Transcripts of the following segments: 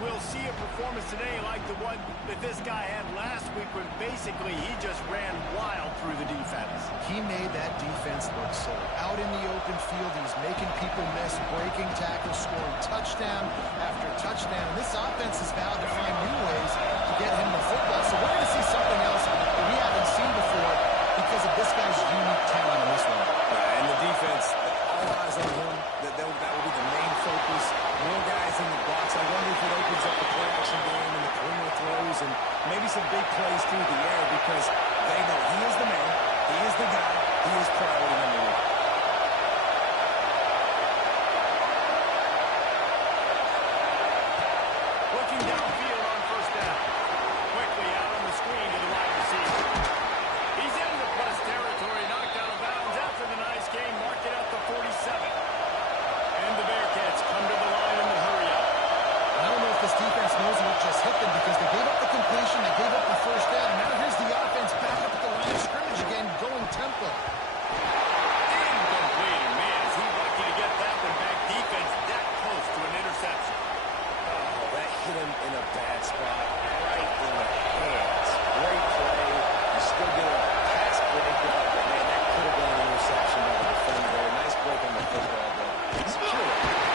we'll see a performance today like the one that this guy had last week when basically he just ran wild through the defense. He made that defense look silly. Out in the open field, he's making people miss, breaking tackles, scoring touchdown after touchdown. This offense has vowed to find new ways to get him the football. So we're going to see something else that we haven't seen before because of this guy's unique talent in this one. And the defense, all eyes on him. That will be the main focus. More guys in the box. I wonder if it opens up the play-action game and the perimeter throws and maybe some big plays through the air because they know he is the man, he is the guy, he is priority number one. Looking downfield on first down. Quickly out on the screen to the wide receiver. He's in the plus territory, knocked out of bounds after the nice game, marked it at the 47. And the Bearcats come to the line in the hurry-up. I don't know if this defense knows what just hit them because they gave up the completion, they gave up the first down. Now here's the offense back up at the line of scrimmage again, going tempo. Incomplete. Man, is he lucky to get that one back. Defense that close to an interception. Oh, that hit him in a bad spot, right in the hands. Great play. You still get a pass breakup, but man, that could have been an interception by the defender there. Nice break on the football, but secure it.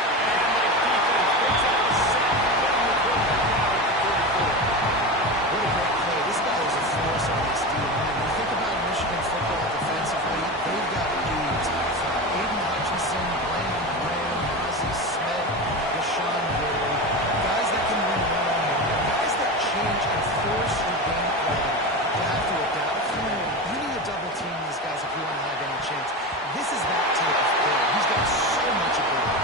What a great play. This guy is a force on this team. When you think about Michigan football defensively, they've got dudes from Aiden Hutchinson, Brandon Graham, Ozzie Smith, Rashawn Gary, guys that can win one-on-one, guys that change and force your game plan to have to adapt. You need to double team these guys if you want to have any chance. This is that type of player. He's got so much ability.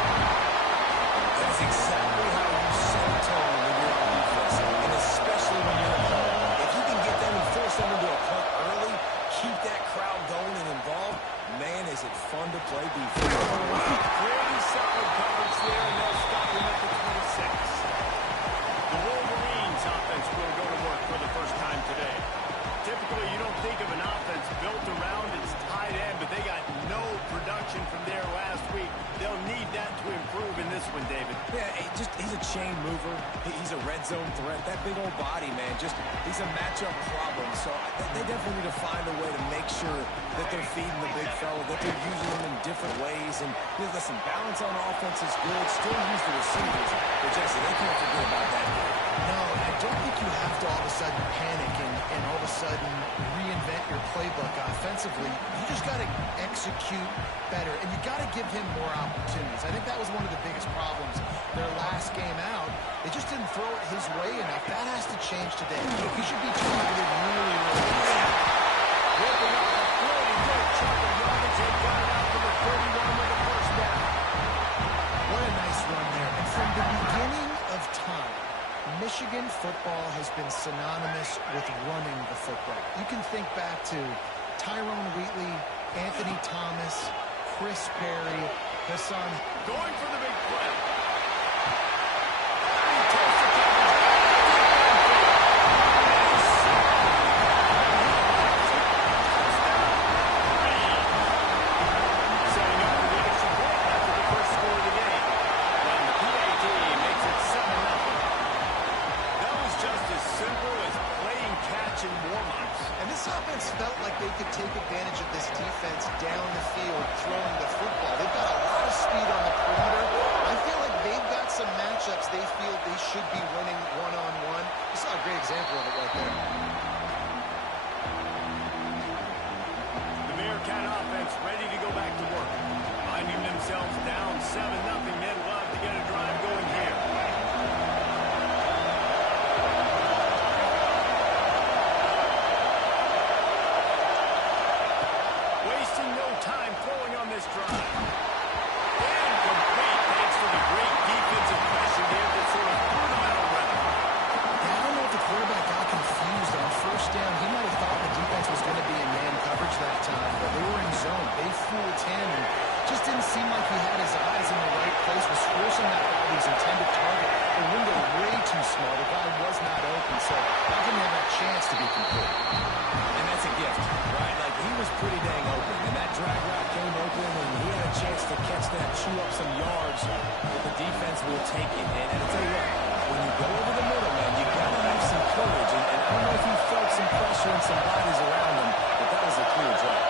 That's exactly how you set a tone when you're on defense, and especially when you're at home. If you can get them and force them into a punt early, keep that crowd going and involved, man, is it fun to play defense. Pretty solid coverage there, and they'll stop him at the 26. The Wolverines offense will go to work for the first time today. Typically, you don't think of an offense built around its tight end, but they got no production from there last week. They'll need that to improve in this one, David. Yeah, he's a chain mover. He's a red zone threat. That big old body, man, he's a matchup problem. So they definitely need to find a way to make sure that they're feeding the big fella, that they're using him in different ways. And listen, balance on offense is good. Still use the receivers. But Jesse, they can't forget about that. No, and I don't think you have to all of a sudden panic and all of a sudden reinvent your playbook offensively. You just got to execute better, and you got to give him more opportunities. I think that was one of the biggest problems their last game out. They just didn't throw it his way enough. That has to change today. He should be targeted really, really easy. Ripping up a really good chunk of yardage. They got it out to the 31 with the first down. What a nice run there. And from the beginning of time, Michigan football has been synonymous with running the football. You can think back to Tyrone Wheatley, Anthony Thomas, Chris Perry, Hassan. Going for the big play. Felt like they could take advantage of this defense down the field, throwing the football. They've got a lot of speed on the perimeter. I feel like they've got some matchups they feel they should be winning one-on-one. You saw a great example of it right there. The Bearcat offense ready to go back to work. Finding themselves down 7-0. They'd love to get a drive going here. Time throwing on this drive. Incomplete thanks to the great defensive pressure there that sort of threw them out of rhythm. Yeah, I don't know if the quarterback got confused on first down. He might have thought the defense was going to be in man coverage that time, but they were in zone. They fooled him and just didn't seem like he had his eyes in the right place, was forcing that ball to his intended target. The window way too small. The guy was not open, so how can he have that chance to be complete? And that's a gift, right? Like, he was pretty dang open, and that drag route came open, and he had a chance to catch that, chew up some yards, but the defense will take it. And I'll tell you what, when you go over the middle, man, you got to have some courage. And I don't know if he felt some pressure and some bodies around him, but that was a clear drop.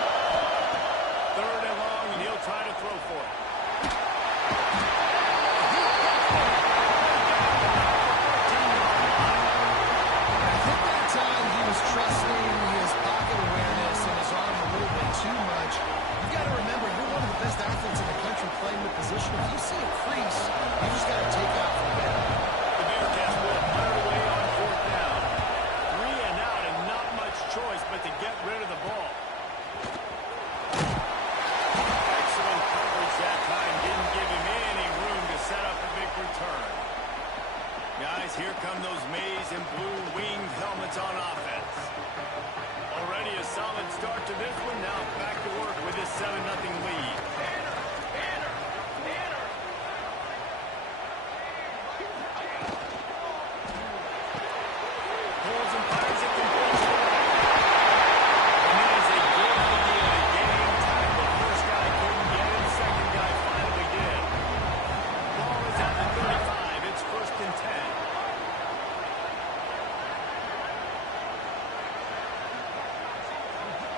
Third and long, and he'll try to throw for it. Trusting his pocket awareness and his arm a little bit too much. You've got to remember, you're one of the best athletes in the country playing the position. If you see a crease, you just got to take out from there. The Bearcats will punt it away on fourth down. 3 and out, and not much choice but to get rid of the ball. Excellent coverage that time. Didn't give him any room to set up a big return. Guys, here come those maize and blue winged helmets on offense. Already a solid start to this one. Now back to work with this 7-0 lead. Pulls and fires it completely. And that is a good idea to gain time. The first guy couldn't get it. The second guy finally did. Ball is at the 35. It's 1st and 10.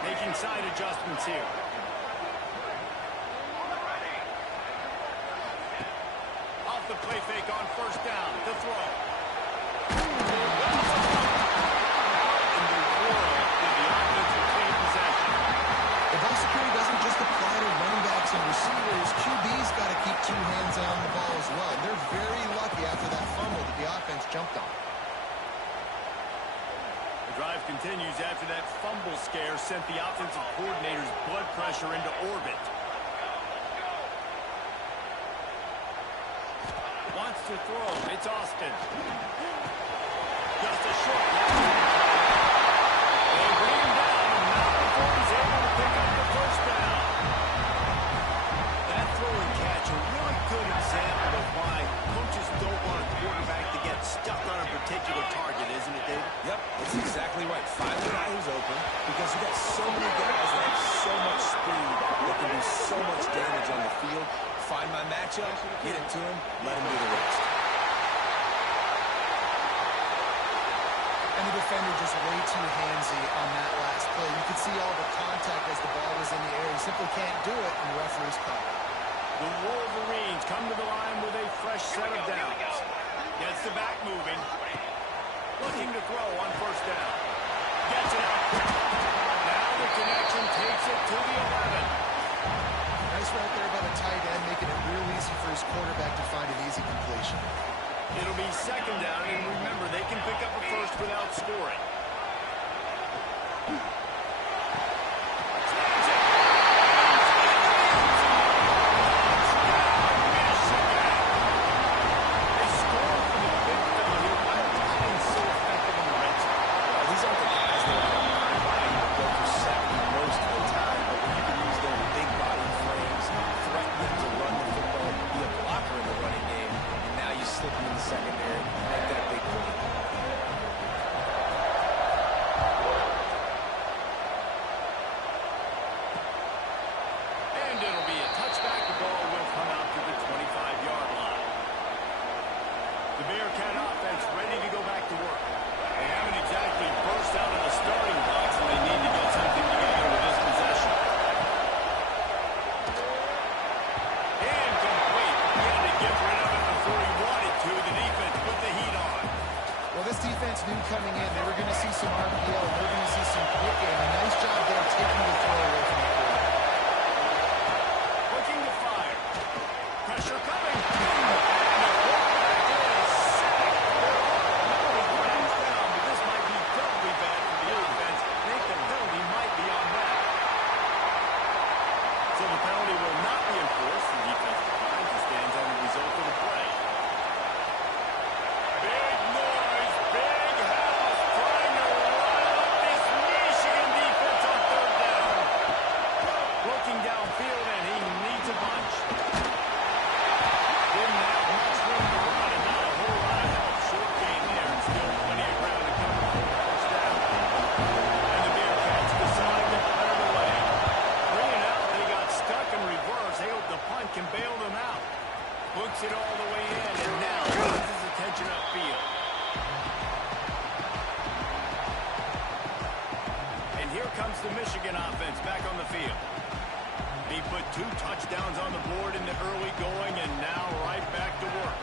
Making side adjustments here. Off the play fake on 1st down. The throw. In the world did the offense retain possession? The ball security doesn't just apply to running backs and receivers. QB's got to keep 2 hands on the ball as well. They're very lucky after that fumble that the offense jumped on. Drive continues after that fumble scare sent the offensive coordinator's blood pressure into orbit. Wants to throw. It's Austin. Just a short pass. They bring him down, and not before he's able to pick up the 1st down. That throw and catch, a really good example of why coaches don't want a quarterback to get stuck on a particular target, isn't it, David? Yep, that's exactly right. Find the guy who's open, because you got so many guys that have so much speed that can do so much damage on the field. Find my matchup, get it to him, let him do the rest. And the defender just way too handsy on that last play. You could see all the contact as the ball was in the air. He simply can't do it, and the referee's called. The Wolverines come to the line with a fresh set of downs. Gets the back moving. Looking to throw on 1st down. Gets it out. Now the connection takes it to the 11. Nice right there by the tight end, making it real easy for his quarterback to find an easy completion. It'll be 2nd down, and remember, they can pick up a first without scoring. Coming in, they were going to see some RPO, they were going to see some quick game. A nice job there taking the throw away from the quarterback. Looking to fire. Pressure coming. And the quarterback is sacked. Not only flags down, but this might be doubly bad for the offense. I think the penalty might be on that. So the penalty will not be enforced. The defense declines and stands on the result of the play. Big noise, big house, trying to run up this Michigan defense on 3rd down. board in the early going, and now right back to work.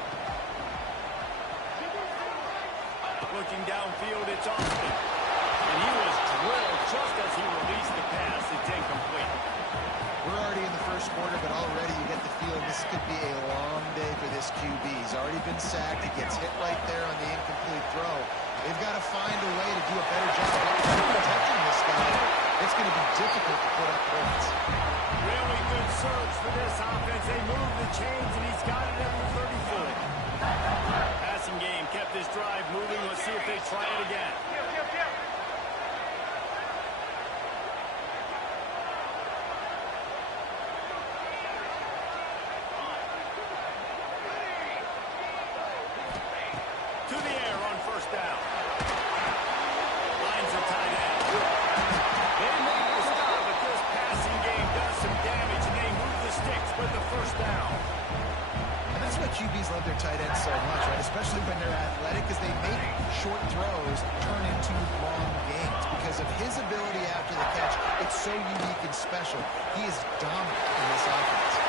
Looking downfield, it's Austin. And he was drilled just as he released the pass. It's incomplete. We're already in the first quarter, but already you get the feeling this could be a long day for this QB. He's already been sacked. He gets hit right there on the incomplete throw. They've got to find a way to do a better job of protecting this guy. It's going to be difficult to put up points. Really good surge for this offense. They move the chains, and he's got it at the 34. Passing game kept this drive moving. Let's see if they try it again. To the air on first down. Lines are tight end. They make the stop, but this passing game does some damage, and they move the sticks with the first down. And that's why QBs love their tight ends so much, right? Especially when they're athletic, because they make short throws turn into long gains. Because of his ability after the catch, it's so unique and special. He is dominant in this offense.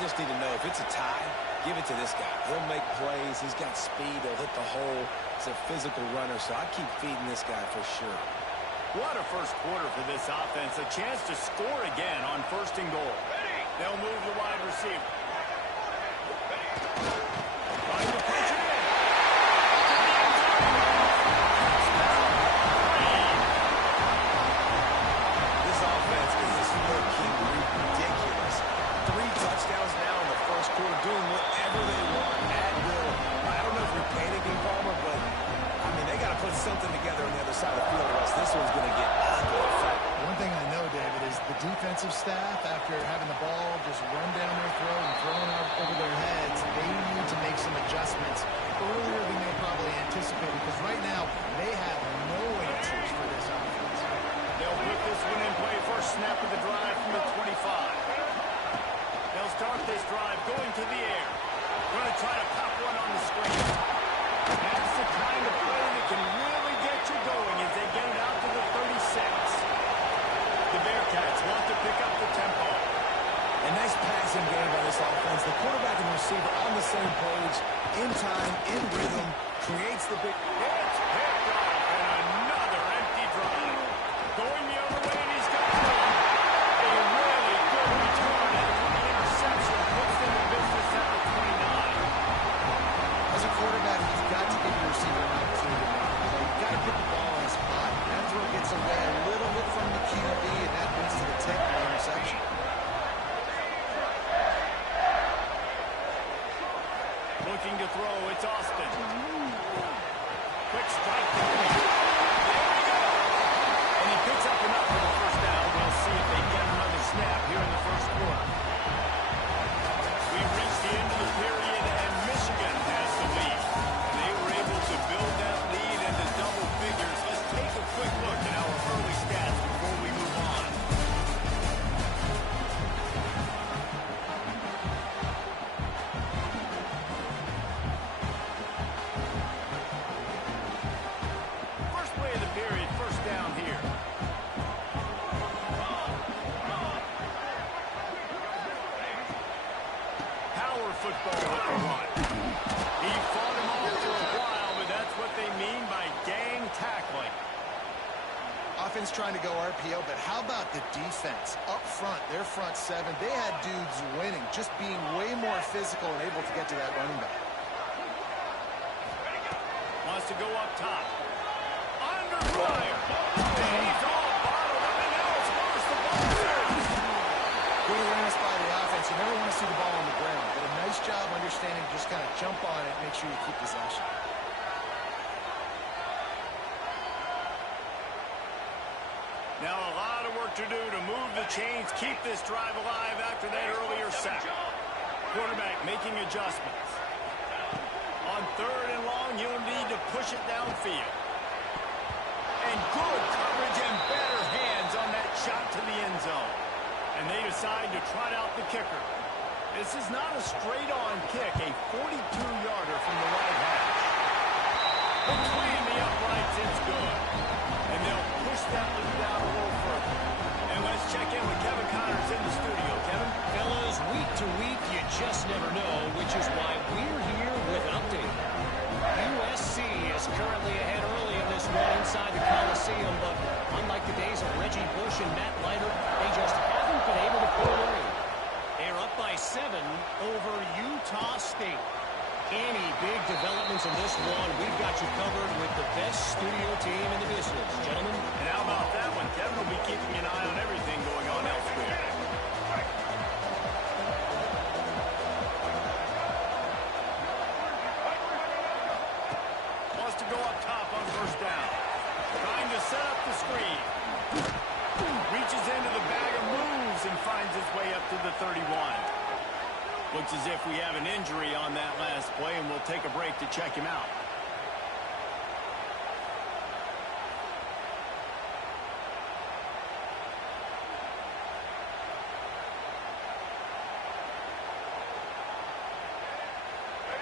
Just need to know if it's a tie, give it to this guy. He'll make plays. He's got speed. He'll hit the hole. He's a physical runner, so I keep feeding this guy for sure. What a first quarter for this offense. A chance to score again on first and goal. They'll move the wide receiver. Trying to push it in. This offense is just looking ridiculous. 3 touchdowns now in the first quarter, doing whatever they want at will. I don't know if you're panicking, Palmer, but, I mean, they got to put something together on the other side of the field, or else this one's going to get ugly. One thing I know, David, is the defensive staff, after having the ball just run down their throat and thrown up over their heads, they need to make some adjustments earlier than they probably anticipated, because right now they have no answers for this offense. They'll put this one in play. First snap of the drive from the 25. They'll start this drive going to the air. Going to try to pop one on the screen. That's the kind of play that can really get you going as they get it out to the 36. The Bearcats want to pick up the tempo. A nice passing game by this offense. The quarterback and the receiver on the same page, in time, in rhythm, creates the big... It's picked off and another empty drive. Going the other way, and he's got one. A really good return after the interception puts them in business at the 29. As a quarterback, you've got to give your receiver an opportunity to make. You've got to put the ball on his spot. That throw gets away a little bit from the QB, and that leads to the technical interception. Looking to throw, it's Austin. Quick strike to the right. There we go. And he picks up enough for the first down. We'll see if they get another snap here in the first quarter. We've reached the end of the period, and Michigan has the lead. They were able to build that lead into double figures. Let's take a quick look at our early stats before we move on. First play of the period, first down here. Power football with the run. He fought him off for a while, but that's what they mean by gang tackling. Offense trying to go RPO, but how about the defense? Up front, their front seven, they had dudes winning, just being way more physical and able to get to that running back. Wants to go up top. Under fire. And he's all bottled up, and now it's worse. The ball goes. Good awareness by the offense. You never want to see the ball on the ground, but a nice job understanding to just kind of jump on it and make sure you keep possession. Now a lot of work to do to move the chains, keep this drive alive after that earlier sack. Quarterback making adjustments. On third and long, you'll need to push it downfield. And good coverage and better hands on that shot to the end zone. And they decide to trot out the kicker. This is not a straight-on kick, a 42-yarder from the right hash. Between the uprights, it's good. And they'll push that lead out a little further. And let's check in with Kevin Connors in the studio. Kevin? Fellas, week to week, you just never know, which is why we're here with an update. USC is currently ahead early in this one inside the Coliseum, but unlike the days of Reggie Bush and Matt Leiter, they just haven't been able to pull away. They're up by 7 over Utah State. Any big developments in this one, we've got you covered with the best studio team in the business. Gentlemen. And how about that one? Kevin will be keeping an eye on everything going on elsewhere. Wants to go up top on first down. Trying to set up the screen. Reaches into the bag of moves and finds his way up to the 31. Looks as if we have an injury on that last play, and we'll take a break to check him out.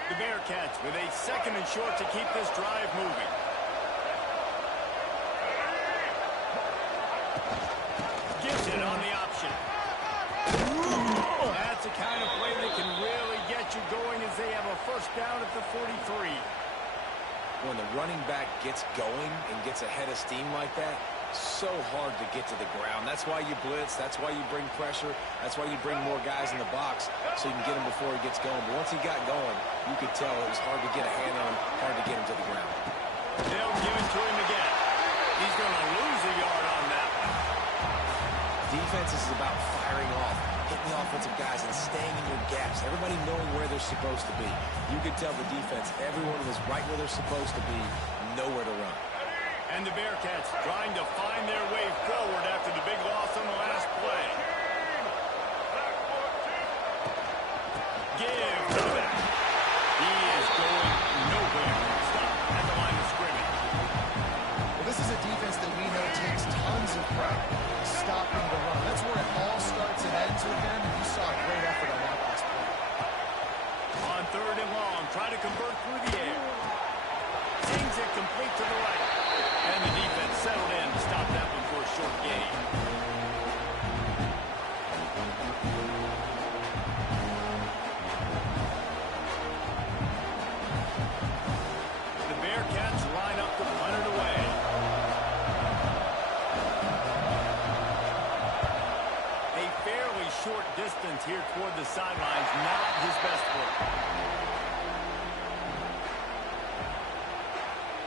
The Bearcats with a 2nd and short to keep this drive moving. Gives it on the option. That's the kind of play that can really get you going as they have a first down at the 43. When the running back gets going and gets ahead of steam like that, so hard to get to the ground. That's why you blitz. That's why you bring pressure. That's why you bring more guys in the box so you can get him before he gets going. But once he got going, you could tell it was hard to get a hand on him, hard to get him to the ground. They'll give it to him again. He's going to lose a yard on that one. Defense is about firing off, hitting the offensive guys, and staying in your gaps. Everybody knowing where they're supposed to be. You could tell the defense, everyone was right where they're supposed to be, nowhere to run. And the Bearcats trying to find their way forward after the big loss on the last play. Give to the back. He is going nowhere. Stop at the line of scrimmage. Well, this is a defense that we know takes tons of pride stopping the run. That's where it all starts and ends with them, and you saw a great effort on that last play. On 3rd and long, try to convert through the air. Sings it complete to the right. And the defense settled in to stop that one for a short gain. The Bearcats line up to punt it away. A fairly short distance here toward the sidelines, not his best work.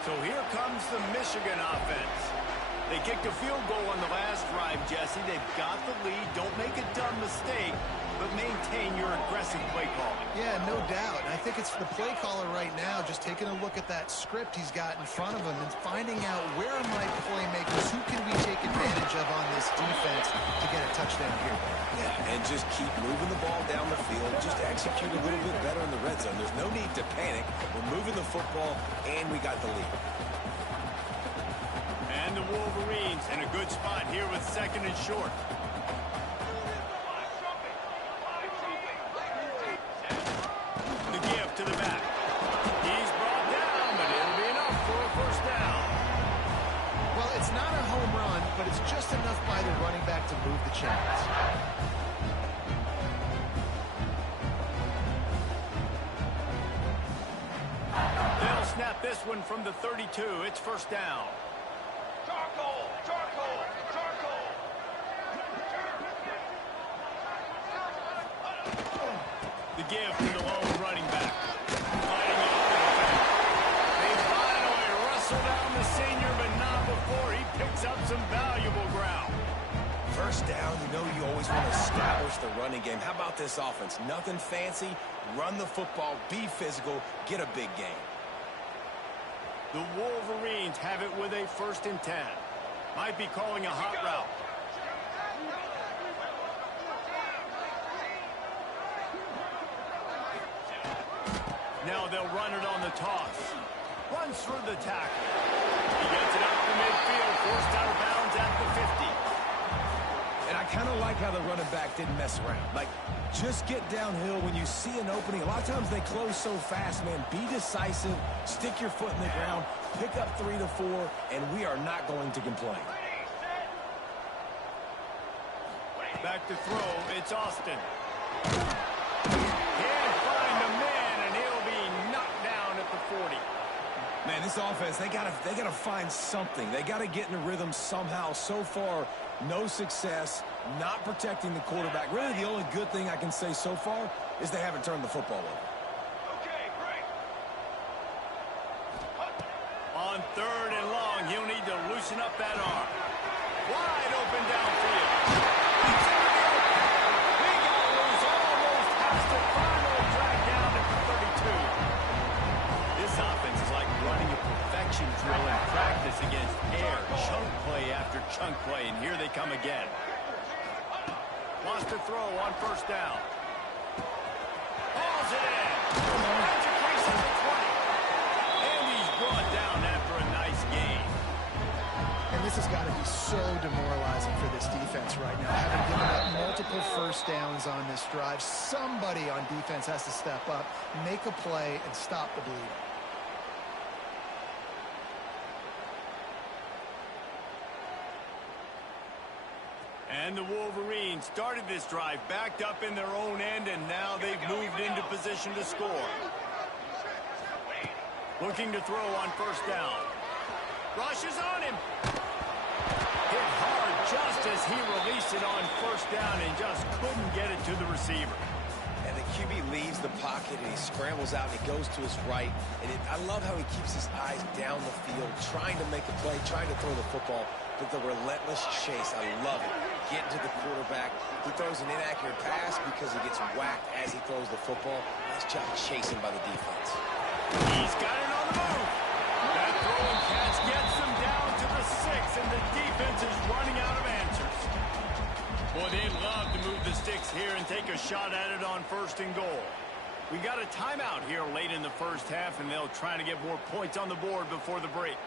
So here comes the Michigan offense. They kicked a field goal on the last drive, Jesse. They've got the lead. Don't make a dumb mistake, but maintain your aggressive play calling. Yeah, no doubt. And I think it's the play caller right now just taking a look at that script he's got in front of him and finding out where are my playmakers, who can we take advantage of on this defense to get a touchdown here. Yeah, and just keep moving the ball down the field. Just execute a little bit better in the red zone. There's no need to panic. We're moving the football, and we got the lead. And the Wolverines in a good spot here with 2nd and short. The give to the back. He's brought down, but it'll be enough for a first down. Well, it's not a home run, but it's just enough by the running back to move the chains. They'll snap this one from the 32. It's first down. Charcoal! Charcoal! Charcoal! The give to the lone running back. Fighting off the defense. They finally wrestle down the senior, but not before he picks up some valuable ground. First down, you know you always want to establish the running game. How about this offense? Nothing fancy. Run the football, be physical, get a big gain. The Wolverines have it with a 1st and 10. Might be calling a hot route. Now they'll run it on the toss. Runs through the tackle. He gets it up to midfield, forced out of bounds at the 50. And I kind of like how the running back didn't mess around. Like, just get downhill when you see an opening. A lot of times they close so fast, man. Be decisive, stick your foot in the ground, pick up 3 to 4, and we are not going to complain. Back to throw, it's Austin. Can't find the man, and he'll be knocked down at the 40. Man, this offense, they gotta find something. They gotta get in a rhythm somehow. So far, no success, not protecting the quarterback. Really, the only good thing I can say so far is they haven't turned the football over. Okay, great. On 3rd and long, he'll need to loosen up that arm. Wide open downfield. It's in the open. He got loose almost past the final drag down at the 32. This offense is like running a perfection drill in practice against air. Chunk play after chunk play, and here they come again. Wants to throw on 1st down. Hauls it in. Finds a crease at the 20. And he's brought down after a nice gain. And this has got to be so demoralizing for this defense right now. Having given up multiple 1st downs on this drive, somebody on defense has to step up, make a play, and stop the bleeding. And the Wolverines started this drive backed up in their own end, and now they've moved into position to score. Looking to throw on 1st down. Rushes on him. Hit hard just as he released it on 1st down and just couldn't get it to the receiver. And the QB leaves the pocket, and he scrambles out, and he goes to his right. And I love how he keeps his eyes down the field, trying to make a play, trying to throw the football. But the relentless chase, I love it. Getting to the quarterback. He throws an inaccurate pass because he gets whacked as he throws the football. Nice job chasing by the defense. He's got it on the move. That throw and catch gets him down to the 6, and the defense is running out of answers. Boy, they'd love to move the sticks here and take a shot at it on 1st and goal. We got a timeout here late in the 1st half, and they'll try to get more points on the board before the break.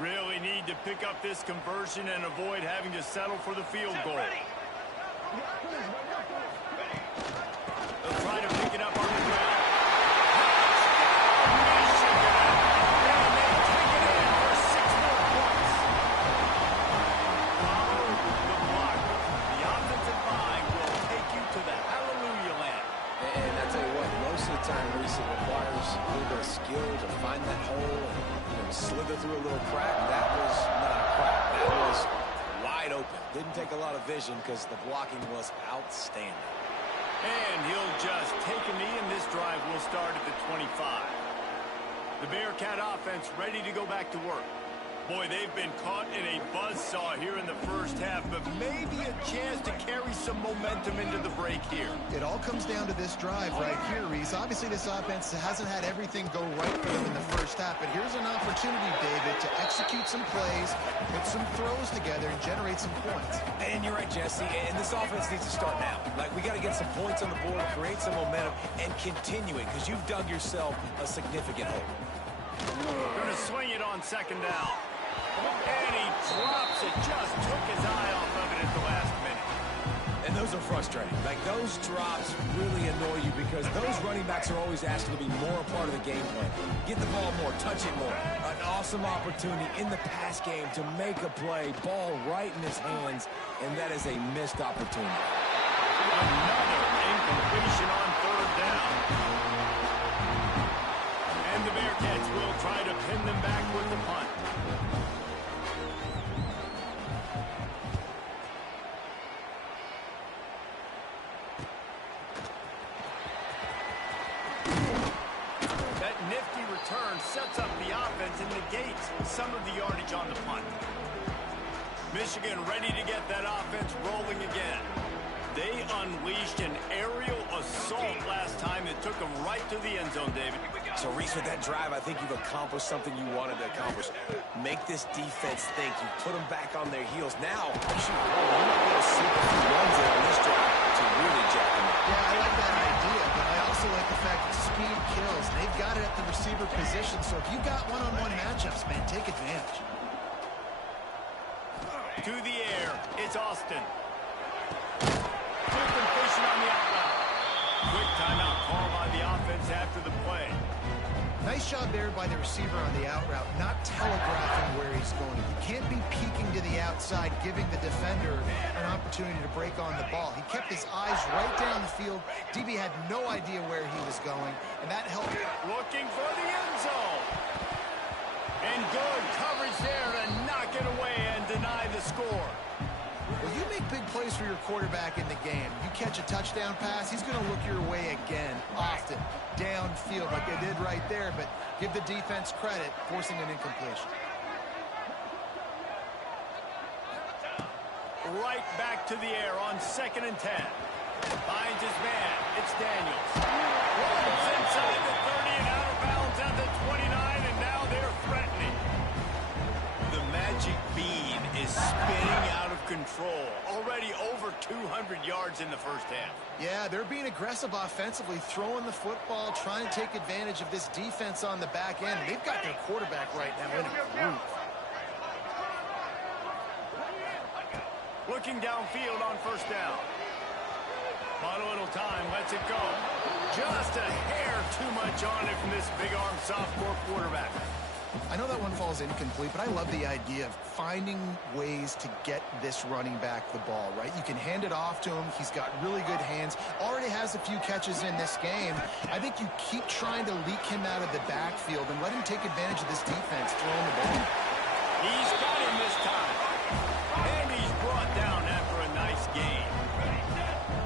Really need to pick up this conversion and avoid having to settle for the field goal. They'll try to pick it up on the ground. Michigan! And they take it in for 6 more points. Follow the block. The offensive line will take you to the hallelujah land. And I tell you what, most of the time, Reese, it requires a little bit of skill to find that hole and slither through a little crack. That was not a crack. That was wide open. Didn't take a lot of vision because the blocking was outstanding. And he'll just take a knee, and this drive will start at the 25. The Bearcat offense ready to go back to work. Boy, they've been caught in a buzzsaw here in the 1st half, but maybe a chance to carry some momentum into the break here. It all comes down to this drive right here, Reese. Obviously, this offense hasn't had everything go right for them in the 1st half, but here's an opportunity, David, to execute some plays, put some throws together, and generate some points. And you're right, Jesse, and this offense needs to start now. Like, we got to get some points on the board, create some momentum, and continue it, because you've dug yourself a significant hole. Going to swing it on 2nd down. And he drops it, just took his eye off of it at the last minute. And those are frustrating. Like, those drops really annoy you because those running backs are always asked to be more a part of the game plan. Get the ball more, touch it more. An awesome opportunity in the pass game to make a play, ball right in his hands, and that is a missed opportunity. Another incompletion on 3rd down. And the Bearcats will try to pin them back with the punt. Return sets up the offense and negates some of the yardage on the punt. Michigan ready to get that offense rolling again. They unleashed an aerial assault last time that took them right to the end zone, David. So, Reese, with that drive, I think you've accomplished something you wanted to accomplish. Make this defense think. You put them back on their heels. Now, you might be able to see if he runs it on this drive to really jack them up. Yeah, I like that idea, but I also like the fact that speed kills. They've got it at the receiver position, so if you got one-on-one matchups, man, take advantage. It's Austin. Quick completion on the out route. Quick timeout call by the offense after the play. Nice job there by the receiver on the out route, not telegraphing where he's going. You can't be peeking to the outside, giving the defender an opportunity to break on the ball. He kept his eyes right down the field. DB had no idea where he was going, and that helped. Looking for the end zone. And good coverage there to knock it away and deny the score. Well, you make big plays for your quarterback in the game. You catch a touchdown pass, he's going to look your way again, often, downfield like they did right there, but give the defense credit, forcing an incompletion. Right back to the air on 2nd and 10. Finds his man. It's Daniels. Runs inside the 30 and out of bounds at the 29, and now they're threatening. The magic bean is spinning out of control. Already over 200 yards in the first half. Yeah, they're being aggressive offensively, throwing the football, trying to take advantage of this defense on the back end. They've got their quarterback right now in a groove. Looking downfield on 1st down. Final little time, lets it go. Just a hair too much on it from this big-arm sophomore quarterback. I know that one falls incomplete, but I love the idea of finding ways to get this running back the ball, right? You can hand it off to him. He's got really good hands. Already has a few catches in this game. I think you keep trying to leak him out of the backfield and let him take advantage of this defense throwing the ball. He's got him this time. And he's brought down after a nice game.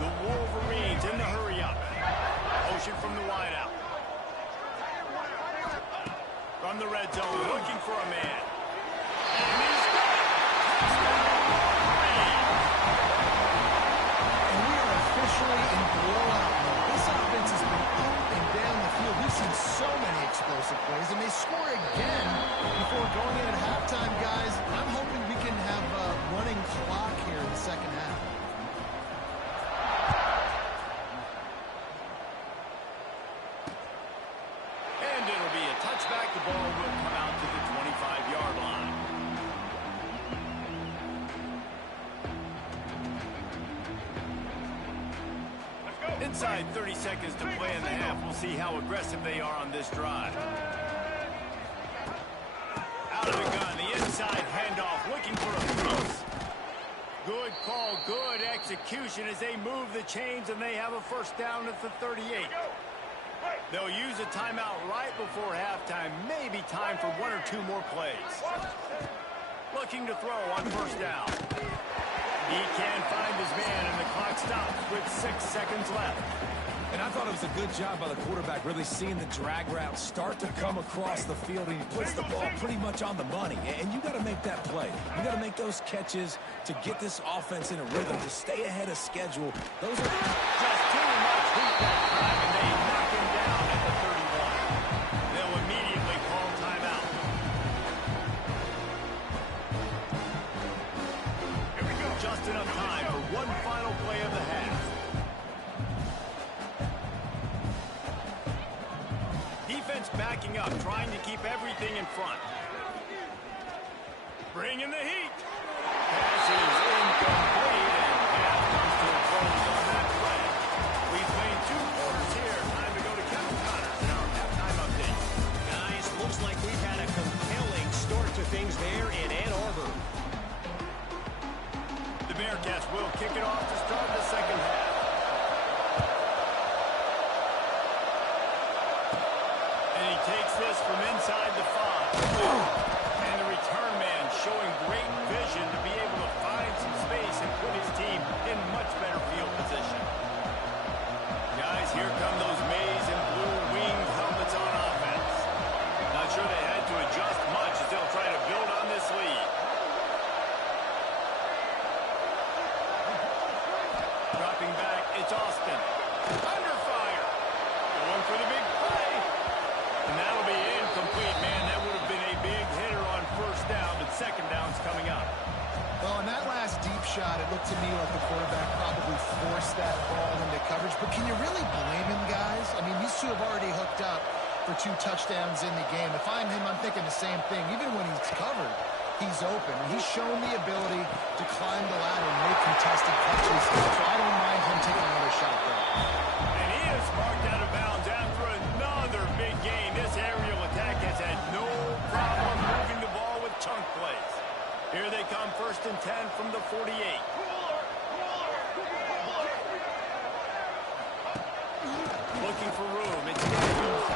The Wolverines in the hurry-up. Motion from the wideout. From the red zone, looking for a man. And he's got it. And we are officially in blowout mode. This offense has been up and down the field. We've seen so many explosive plays, and they score again before going in at halftime, guys. I'm hoping we can have a running clock here in the second half. And it'll be a touchback. The ball will come out to the 25-yard line. Inside 30 seconds to play in the half. We'll see how aggressive they are on this drive. Out of the gun, the inside handoff, looking for a piece. Good call, good execution as they move the chains, and they have a 1st down at the 38. They'll use a timeout right before halftime. Maybe time for 1 or 2 more plays. Looking to throw on 1st down. He can't find his man, and the clock stops with 6 seconds left. And I thought it was a good job by the quarterback, really seeing the drag route start to come across the field, and he puts the ball pretty much on the money. And you got to make that play. You got to make those catches to get this offense in a rhythm, to stay ahead of schedule. Those are just too much heat that time, and they knock him down at the 31. They'll immediately call timeout. Here we go. Just enough time for one final play of the half. Defense backing up, trying to keep everything in front. Bringing the heat. Pass is incomplete, and half comes to a close on that play. We've played 2 quarters here. Time to go to Kevin Connors in our halftime update. Guys, looks like we've had a compelling start to things there in Ann Arbor. The Bearcats will kick it off to start the second half. And he takes this from inside the 5. And the return man showing great vision to be able to find some space and put his team in much better field position. Guys, here come those maize and blue winged helmets on offense. Not sure they had to adjust much as they'll try to build on this lead. Dropping back, it's Austin. Under fire. Going for the big play. And that'll be incomplete, man. That would have been a big hitter on 1st down, but 2nd down's coming up. Well, on that last deep shot, it looked to me like the quarterback probably forced that ball into coverage. But can you really blame him, guys? I mean, these two have already hooked up for 2 touchdowns in the game. If I'm him, I'm thinking the same thing. Even when he's covered, he's open. He's shown the ability to climb the ladder and make contested catches, so I don't mind him taking another shot there. And he is marked out of bounds after another big gain. This aerial attack has had no problem moving the ball with chunk plays. Here they come, 1st and 10 from the 48. Looking for room. It's Daniels.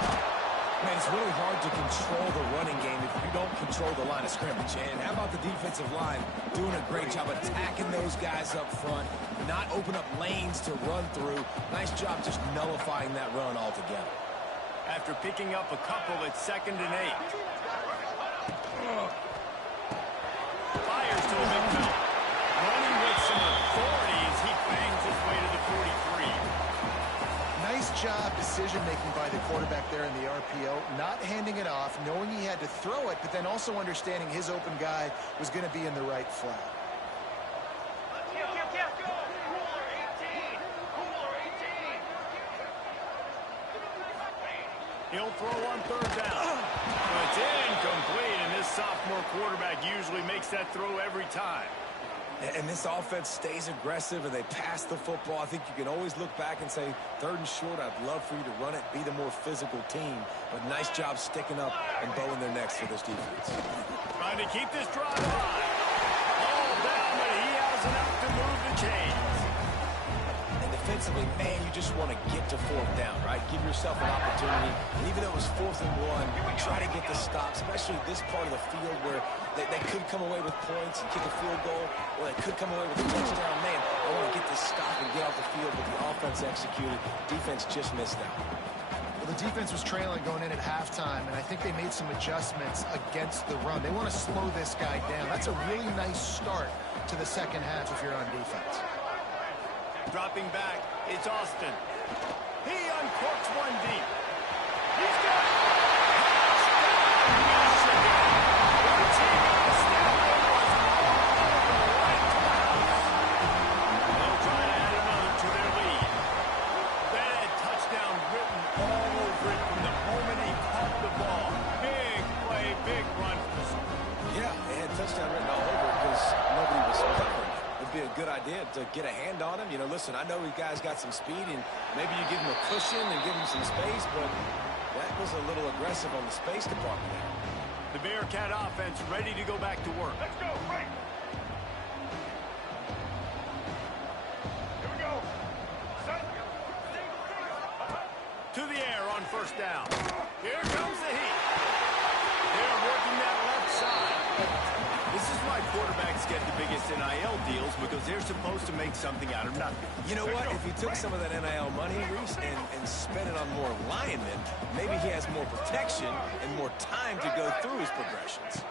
Man, it's really hard to control the running game if you don't control the line of scrimmage. And how about the defensive line doing a great job attacking those guys up front, not open up lanes to run through. Nice job just nullifying that run altogether. After picking up a couple, it's 2nd and 8. Fires to a big fella. Running with some authority as he bangs his way to the 43. Nice job decision-making by the quarterback there in the RPO, not handing it off, knowing he had to throw it, but then also understanding his open guy was going to be in the right flat. Cooler 18. He'll throw on 3rd down. But it's incomplete, and this sophomore quarterback usually makes that throw every time. And this offense stays aggressive and they pass the football. I think you can always look back and say, 3rd and short, I'd love for you to run it, be the more physical team. But nice job sticking up and bowing their necks for this defense. Trying to keep this drive alive. All down, but he has enough to move the chains. And defensively, man, you just want to get to 4th down, right? Give yourself an opportunity. And even though it was 4th and 1, try to get the stop, especially this part of the field where they could come away with points and kick a field goal, or they could come away with a touchdown. Man, I want to get this stop and get off the field, but the offense executed. Defense just missed out. Well, the defense was trailing going in at halftime, and I think they made some adjustments against the run. They want to slow this guy down. That's a really nice start to the second half if you're on defense. Dropping back, it's Austin. He uncorks one deep. He's got it. They'll try to add another to their lead. That had touchdown written all over it from the moment he caught the ball. Big play, big run for the Super. Yeah, they had touchdown written all over it because nobody was covering it. It'd be a good idea to get a hand on him. You know, listen, I know you guys got some speed, and maybe you give him a cushion and give him some space, but that was a little aggressive on the space department there. The Bearcat offense ready to go back to work. Let's go, right. Here we go. Set. To the air on 1st down. Here comes the heat. They're working that left side. This is why quarterbacks get the biggest NIL deals, because they're supposed to make something out of nothing. You know what? If he took some of that NIL money, Reese, and spent it on more linemen, maybe he has more protection and more time to go through his progressions.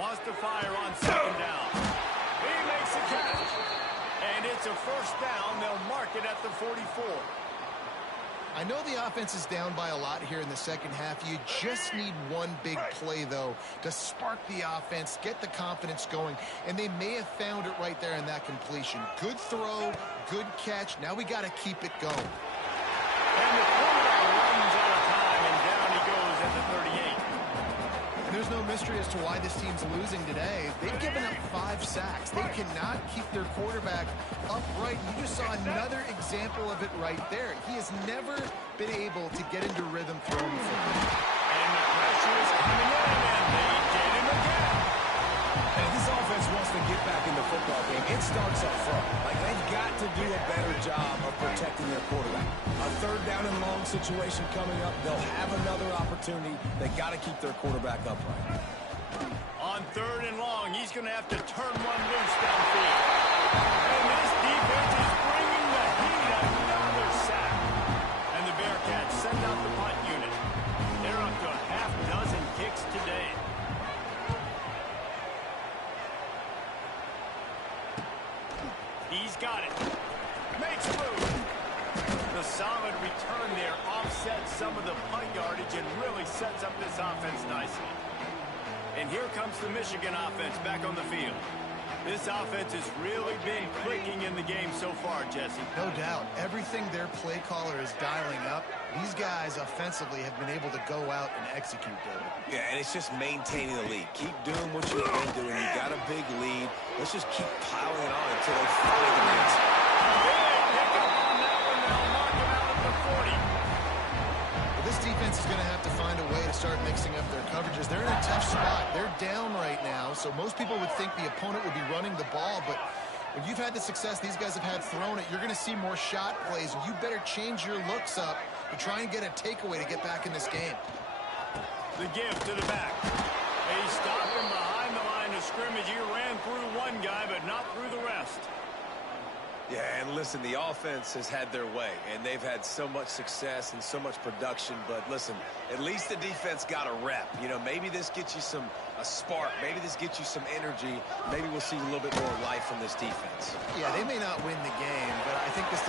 Wants to fire on 2nd down. He makes a catch. And it's a 1st down. They'll mark it at the 44. I know the offense is down by a lot here in the second half. You just need one big play, though, to spark the offense, get the confidence going, and they may have found it right there in that completion. Good throw, good catch. Now we got to keep it going. And the quarterback runs out of time, and down he goes at the 38. And there's no mystery as to why this team's losing today. They've given up 5 sacks. They cannot keep their quarterback upright. You just saw another example of it right there. He has never been able to get into rhythm throwing the football. And the pressure is coming in, and they get him again. And if this offense wants to get back in the football game, it starts up front. Like, they've got to do a better job of protecting their quarterback. A 3rd down and long situation coming up. They'll have another opportunity. They got to keep their quarterback upright. On 3rd and long, he's going to have to turn one loose downfield. And this defense is bringing the heat. Another sack. And the Bearcats send out the punt unit. They're up to a half-dozen kicks today. He's got it. Makes room. The solid return there offsets some of the punt yardage and really sets up this offense nicely. And here comes the Michigan offense back on the field. This offense has really been clicking in the game so far, Jesse. No doubt. Everything their play caller is dialing up, these guys offensively have been able to go out and execute, David. Yeah, and it's just maintaining the lead. Keep doing what you've been doing. You got a big lead. Let's just keep piling it on until they find the answer. Pick up on that one. They'll mark him out at the 40. Well, this defense is going to have to find a way to start mixing up their coverages. They're in a tough spot. They're down right now, so most people would think the opponent would be running the ball, but when you've had the success these guys have had throwing it, you're going to see more shot plays, and you better change your looks up to try and get a takeaway to get back in this game. The give to the back. He stopped him behind the line of scrimmage. He ran through one guy, but not through the rest. Yeah, and listen, the offense has had their way, and they've had so much success and so much production. But listen, at least the defense got a rep. You know, maybe this gets you a spark. Maybe this gets you some energy. Maybe we'll see a little bit more life from this defense. Yeah, they may not win the game, but I think this... He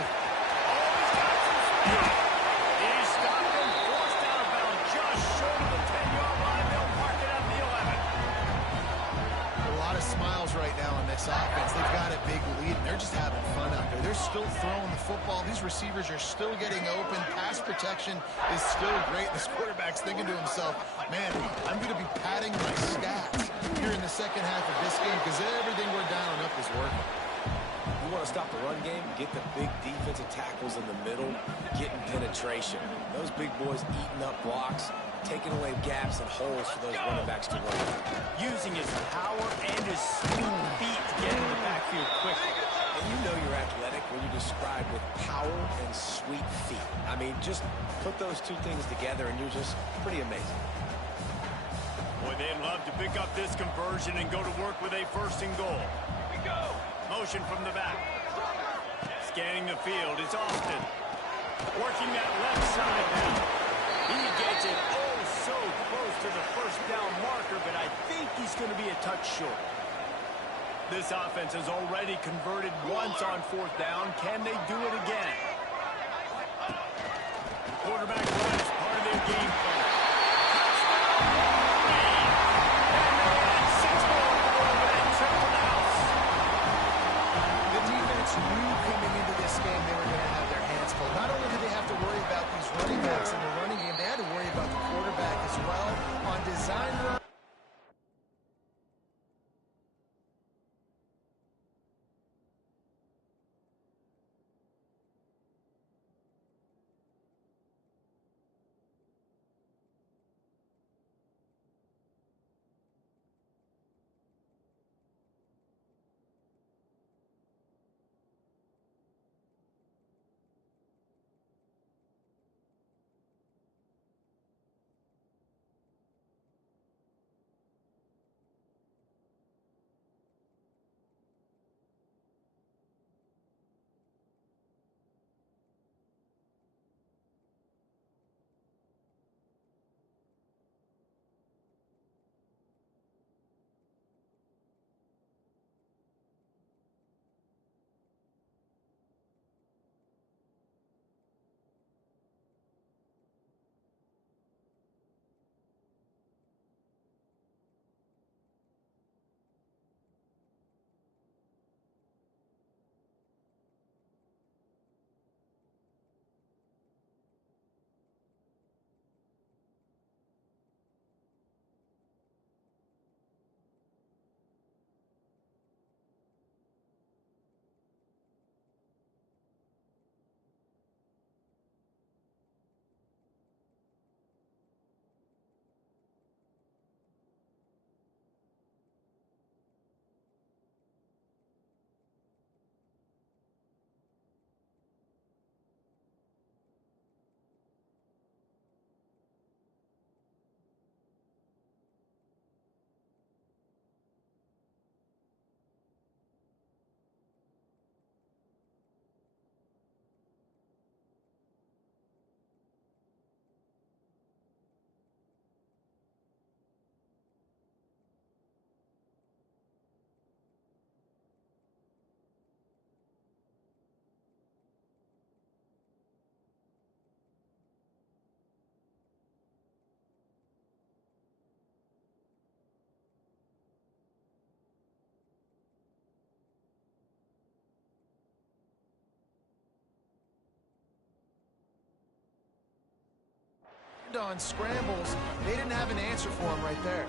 stopped him, forced out of bounds, just short of the 10-yard line. They'll mark it at the 11. A lot of smiles right now on this offense. They've got a big lead, and they're just having fun out there. They're still throwing the football. These receivers are still getting open. Pass protection is still great. This quarterback's thinking to himself, man, I'm going to be padding my stats here in the second half of this game because everything we're dialing up is working. You want to stop the run game, get the big defensive tackles in the middle, getting penetration. Those big boys eating up blocks, taking away gaps and holes for those running backs to run. Using his power and his sweet feet to get in the backfield quickly. And you know you're athletic when you're described with power and sweet feet. I mean, just put those two things together and you're just pretty amazing. Boy, they'd love to pick up this conversion and go to work with a first and goal. We go. Motion from the back. Scanning the field is Austin. Working that left side now. He gets it oh so close to the first down marker, but I think he's going to be a touch short. This offense has already converted once on fourth down. Can they do it again? Quarterback run is part of their game plan. The defense knew coming into this game they were going to have their hands full. Not only did they have to worry about these running backs in the running game, they had to worry about the quarterback as well on design run. depend on scrambles. They didn't have an answer for him right there.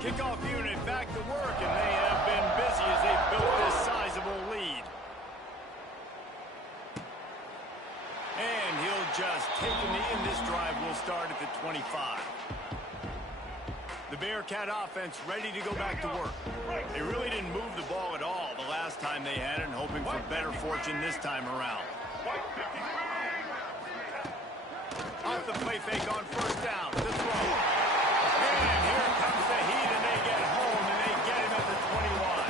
Kickoff unit back to work, and they have been busy as they've built this sizable lead. And he'll just take a knee, and this drive will start at the 25. The Bearcat offense ready to go back to work. They really didn't move the ball at all the last time they had it, and hoping for better fortune this time around. Off the play fake on first down. To throw. And here comes the heat, and they get home, and they get him at the 21.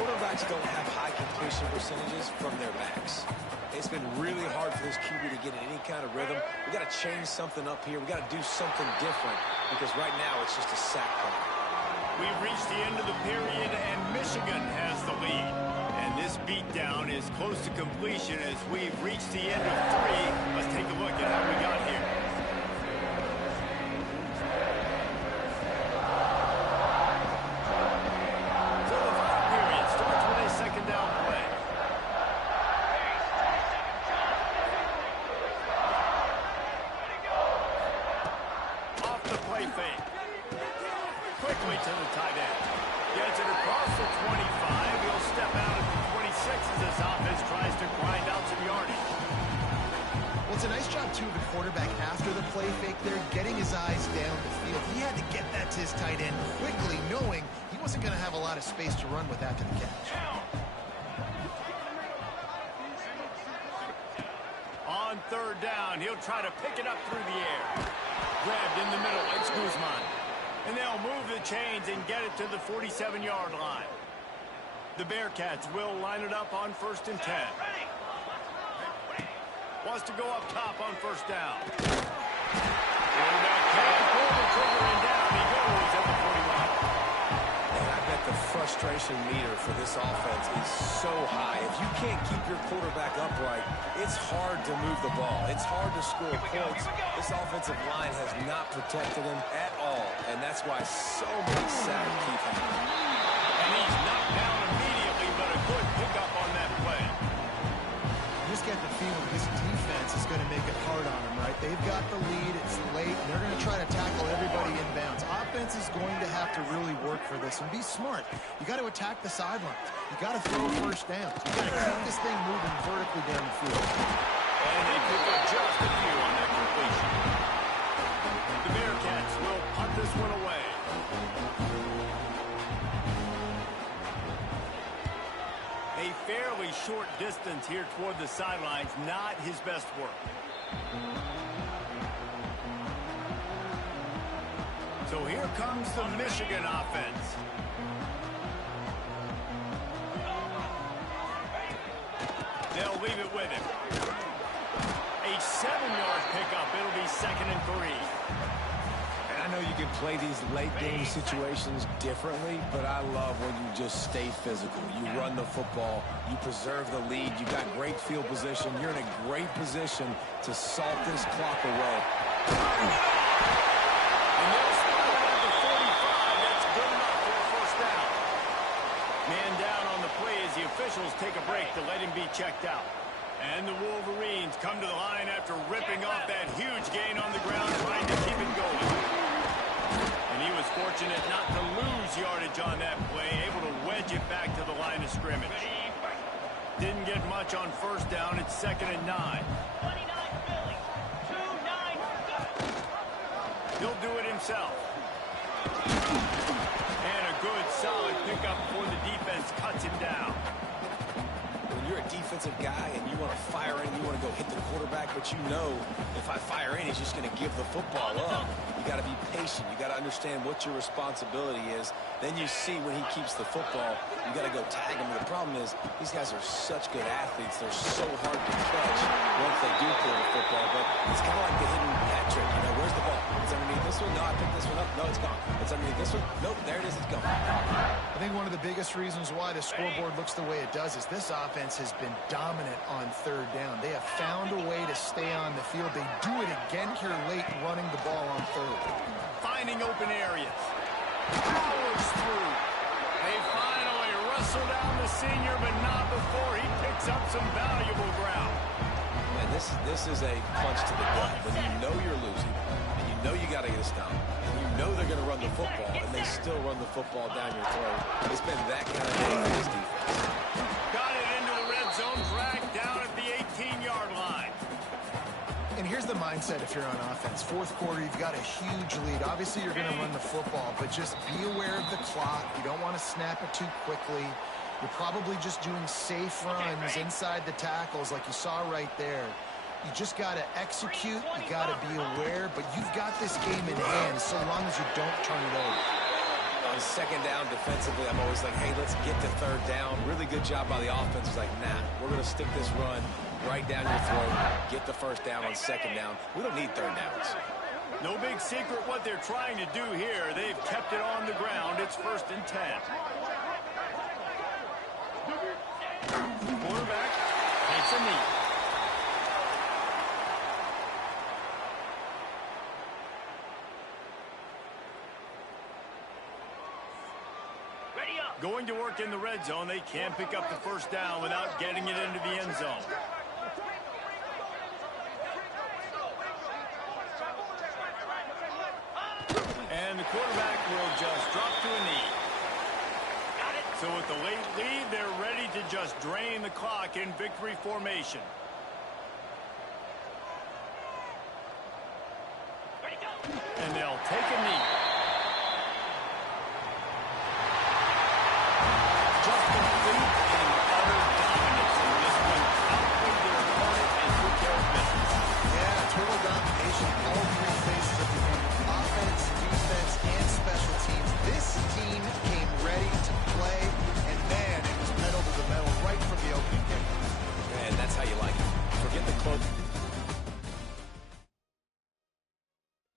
Quarterbacks don't have high completion percentages from their backs. It's been really hard for this QB to get in any kind of rhythm. We got to change something up here. We got to do something different because right now it's just a sack play. We've reached the end of the period, and Michigan has the lead. And this beatdown is close to completion as we've reached the end of 3. Let's take a look at how we got here. So the final period starts with a second down play. Off the play fake. Quickly to the tight end. Gets it across the 25. He'll step out at the 26 as this offense tries to grind out some yardage. Well, it's a nice job, too, of the quarterback after the play fake there, getting his eyes down the field. He had to get that to his tight end quickly, knowing he wasn't going to have a lot of space to run with after the catch. On third down, he'll try to pick it up through the air. Grabbed in the middle, it's Guzman. And they'll move the chains and get it to the 47-yard line. The Bearcats will line it up on 1st and 10. Wants to go up top on first down. Quarterback can't pull the trigger, and down he goes at the 41. And I bet the frustration meter for this offense is so high. If you can't keep your quarterback upright, it's hard to move the ball. It's hard to score points. This offensive line has not protected him at all, and that's why so many sacks keep happening. And he's knocked down immediately, but a good pickup on that play. You just get the feeling this defense is going to make it hard on them, right? They've got the lead, it's late, and they're going to try to tackle everybody inbounds. Offense is going to have to really work for this and be smart. You got to attack the sidelines. You got to throw first down. You got to keep this thing moving vertically down the field. And they pick up just a few on that completion. The Bearcats will punt this one away. A fairly short distance here toward the sidelines, not his best work. So here comes the Michigan offense. They'll leave it with him. A 7-yard pickup. It'll be 2nd and 3. And I know you can play these late-game situations differently, but I love when you just stay physical. You run the football. You preserve the lead. You got great field position. You're in a great position to salt this clock away. And they'll spot it at the 45. That's good enough for a first down. Man down on the play as the officials take a break to let him be checked out. And the Wolverines come to the line after ripping off that huge gain on the ground, trying to keep it going. And he was fortunate not to lose yardage on that play, able to wedge it back to the line of scrimmage. Didn't get much on first down. It's 2nd and 9. 29 Philly. 2-9. He'll do it himself. And a good, solid pickup before the defense cuts him down. When you're a defensive guy and you want to fire in, you want to go hit the quarterback, but you know if I fire in, he's just going to give the football up. You got to be patient. You got to understand what your responsibility is. Then you see when he keeps the football, you got to go tag him. The problem is these guys are such good athletes. They're so hard to catch once they do pull the football. But it's kind of like the hidden hat trick. You know, where's the ball? It's underneath this one. No, I picked this one up. No, it's gone. It's underneath this one. Nope, there it is. It's gone. I think one of the biggest reasons why the scoreboard looks the way it does is this offense has been dominant on third down. They have found a way to stay on the field. They do it again here late, running the ball on third. Finding open areas. Powers through. They finally wrestle down the senior, but not before he picks up some valuable ground. And this this is a punch to the gut. When you know you're losing, and you know you got to get a stop, and you know they're going to run the football, and they still run the football down your throat. It's been that kind of day for this defense. Got it into the red zone, dragged down at the 18-yard line. And here's the mindset if you're on offense. Fourth quarter, you've got a huge lead. Obviously, you're going to run the football, but just be aware of the clock. You don't want to snap it too quickly. You're probably just doing safe runs inside the tackles like you saw right there. You just got to execute. You got to be aware, but you've got this game in hand so long as you don't turn it over. On second down defensively, I'm always like, hey, let's get to third down. Really good job by the offense. It's like, nah, we're going to stick this run right down your throat, get the first down on second down. We don't need third downs. No big secret what they're trying to do here. They've kept it on the ground. It's 1st and 10. Quarterback takes a knee. Ready up. Going to work in the red zone. They can't pick up the first down without getting it into the end zone. And the quarterback will just drop to a knee. Got it. So with the late lead, they're ready to just drain the clock in victory formation. Ready, go. And they'll take a